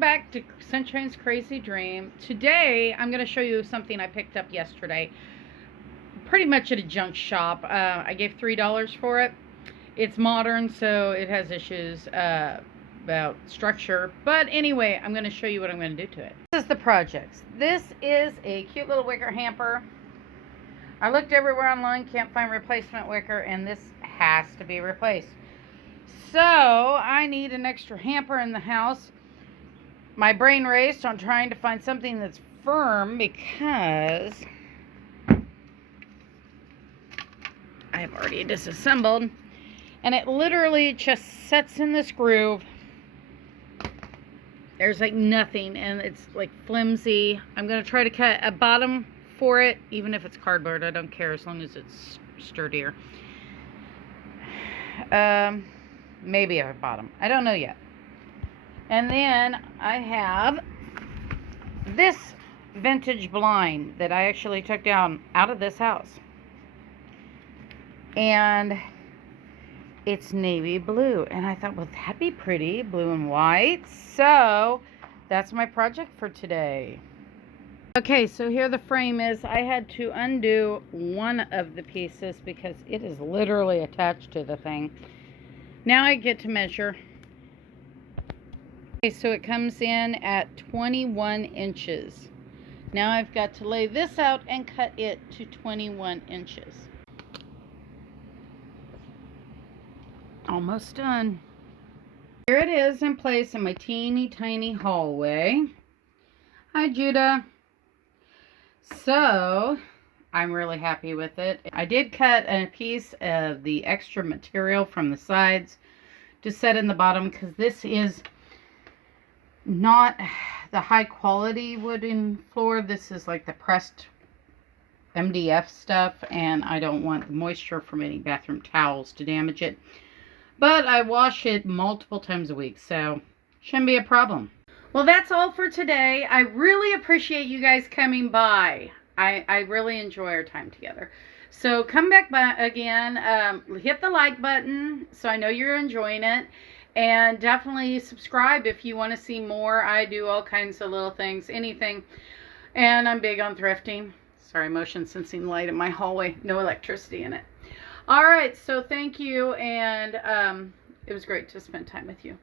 back to Sunshine's Crazy Dream. Today I'm going to show you something I picked up yesterday, pretty much at a junk shop. I gave $3 for it. It's modern, so it has issues about structure, but anyway, I'm going to show you what I'm going to do to it. This is the project. This is a cute little wicker hamper. I looked everywhere online, can't find replacement wicker, and this has to be replaced. So I need an extra hamper in the house. My brain raced on trying to find something that's firm because I have already disassembled, and it literally just sets in this groove. There's like nothing, and it's like flimsy. I'm going to try to cut a bottom for it, even if it's cardboard. I don't care as long as it's sturdier. Maybe a bottom. I don't know yet. And then I have this vintage blind that I actually took down out of this house. And it's navy blue. And I thought, well, that'd be pretty, blue and white. So that's my project for today. Okay, so here the frame is. I had to undo one of the pieces because it is literally attached to the thing. Now I get to measure. Okay, so it comes in at 21 inches. Now I've got to lay this out and cut it to 21 inches. Almost done. Here it is in place in my teeny tiny hallway. Hi, Judah. So I'm really happy with it. I did cut a piece of the extra material from the sides to set in the bottom because this is not the high quality wooden floor. This is like the pressed MDF stuff, and I don't want the moisture from any bathroom towels to damage it. But I wash it multiple times a week, so shouldn't be a problem. Well, that's all for today. I really appreciate you guys coming by. I really enjoy our time together. So come back by again. Hit the like button so I know you're enjoying it. And definitely subscribe if you want to see more. I do all kinds of little things, anything. And I'm big on thrifting. Sorry, motion sensing light in my hallway. No electricity in it. All right, so thank you. And it was great to spend time with you.